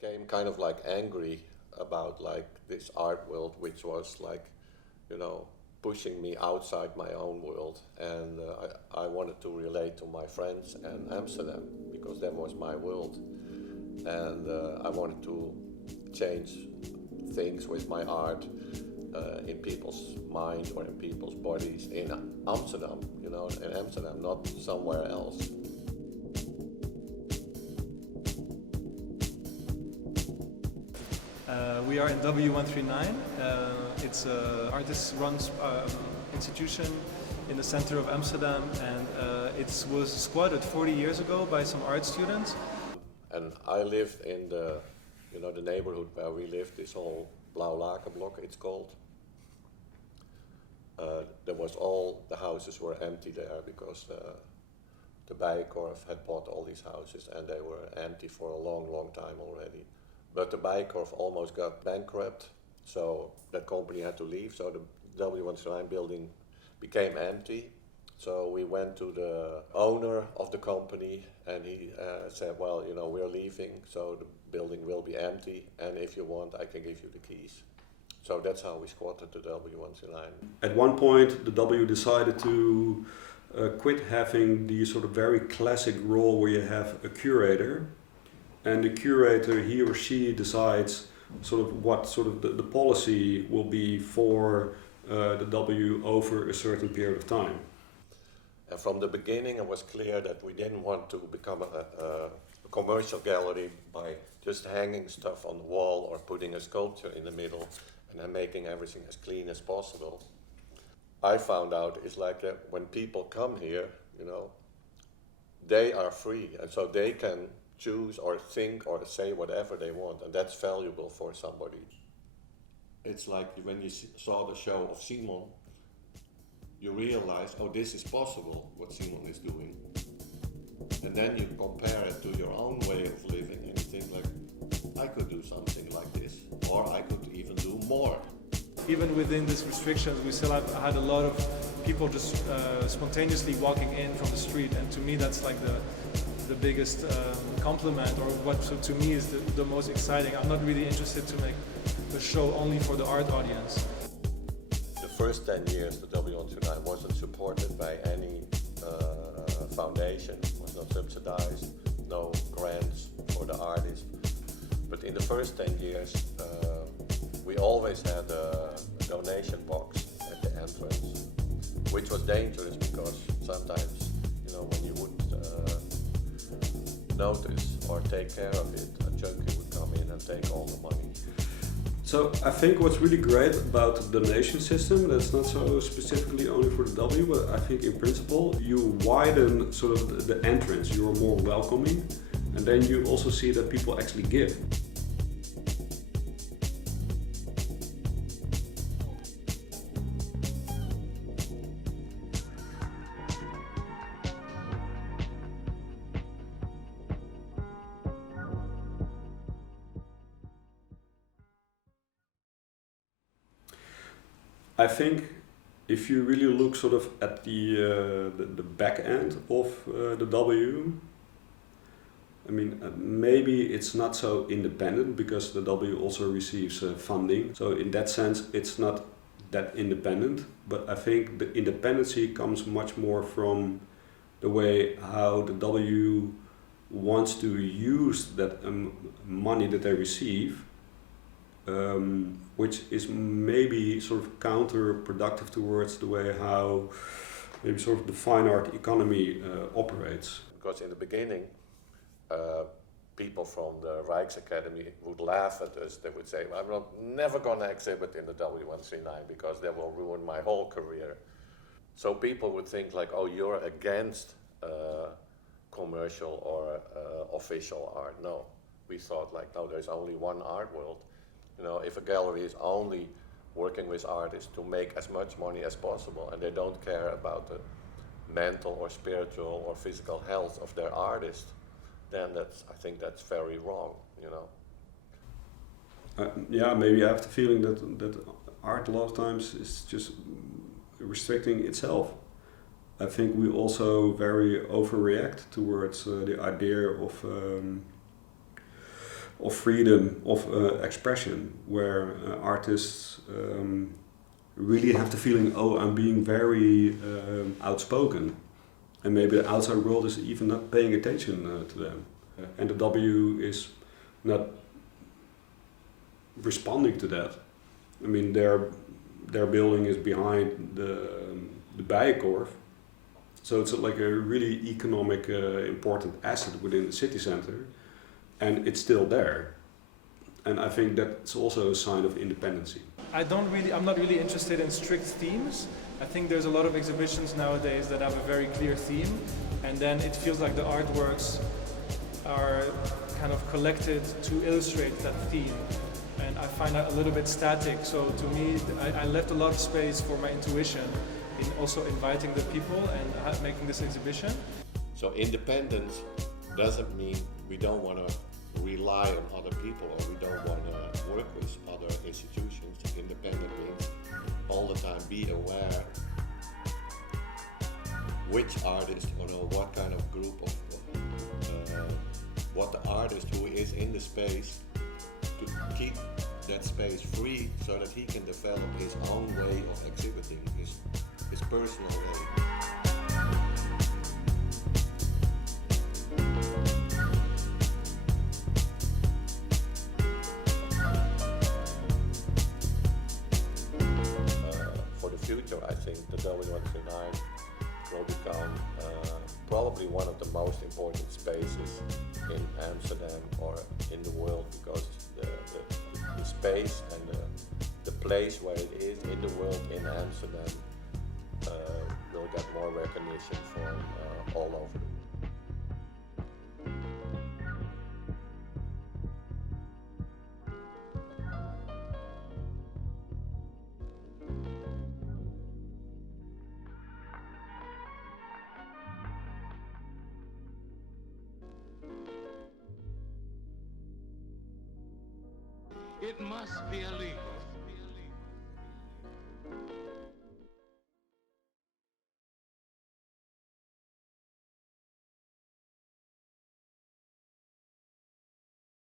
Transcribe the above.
became kind of like angry about like this art world, which was like, you know, pushing me outside my own world. And I wanted to relate to my friends in Amsterdam because that was my world. And I wanted to change things with my art in people's mind or in people's bodies in Amsterdam, you know, in Amsterdam, not somewhere else. We are in W139. It's an artist-run institution in the center of Amsterdam, and it was squatted 40 years ago by some art students. And I lived in the, you know, the neighborhood where we lived, this whole Blauw block it's called. There was all the houses were empty there because the Bijenkorf had bought all these houses and they were empty for a long, long time already. But the Bijenkorf almost got bankrupt, so that company had to leave, so the W139 building became empty. So we went to the owner of the company and he said, well, you know, we're leaving, so the building will be empty, and if you want, I can give you the keys. So that's how we squatted the W139. At one point, the W decided to quit having the sort of very classic role where you have a curator, and the curator, he or she, decides sort of what sort of the policy will be for the W over a certain period of time. And from the beginning, it was clear that we didn't want to become a commercial gallery by just hanging stuff on the wall or putting a sculpture in the middle and then making everything as clean as possible. I found out is like that when people come here, you know, they are free, and so they can choose or think or say whatever they want, and that's valuable for somebody. It's like when you saw the show of Simon, you realize, oh, this is possible, what Simon is doing. And then you compare it to your own way of living and you think like, I could do something like this, or I could even do more. Even within these restrictions, we still had a lot of people just spontaneously walking in from the street, and to me that's like the biggest compliment, or what to me is the most exciting. I'm not really interested to make a show only for the art audience. The first 10 years the W139 wasn't supported by any foundation, was not subsidized, no grants for the artists. But in the first 10 years we always had a donation box at the entrance, which was dangerous because sometimes, you know, when you wouldn't notice or take care of it, a junkie would come in and take all the money. So I think what's really great about the donation system, that's not so specifically only for the W, but I think in principle you widen sort of the entrance, you are more welcoming, and then you also see that people actually give. I think if you really look sort of at the back end of the W, I mean, maybe it's not so independent because the W also receives funding. So in that sense, it's not that independent. But I think the independency comes much more from the way how the W wants to use that money that they receive. Which is maybe sort of counterproductive towards the way how maybe sort of the fine art economy operates. Because in the beginning, people from the Rijksacademy would laugh at us. They would say, I'm never going to exhibit in the W139 because that will ruin my whole career. So people would think like, oh, you're against commercial or official art. No, we thought like, no, there's only one art world. You know, if a gallery is only working with artists to make as much money as possible and they don't care about the mental or spiritual or physical health of their artist, then I think that's very wrong, you know. Yeah, maybe I have the feeling that art a lot of times is just restricting itself. I think we also very overreact towards the idea of of freedom of expression, where artists really have the feeling, oh, I'm being very outspoken, and maybe the outside world is even not paying attention to them, and the W is not responding to that. I mean, their building is behind the Bijenkorf, so it's like a really economic important asset within the city center, and it's still there. And I think that's also a sign of independency. I'm not really interested in strict themes. I think there's a lot of exhibitions nowadays that have a very clear theme, and then it feels like the artworks are kind of collected to illustrate that theme. And I find that a little bit static. So to me, I left a lot of space for my intuition in also inviting the people and making this exhibition. So independence doesn't mean we don't want to rely on other people or we don't want to work with other institutions. Independent means all the time be aware which artist or what kind of group of what the artist who is in the space, to keep that space free so that he can develop his own way of exhibiting, his personal way. For the future, I think the W139 will become probably one of the most important spaces in Amsterdam or in the world, because the space and the place where it is in the world in Amsterdam will get more recognition from all over the world. It must be illegal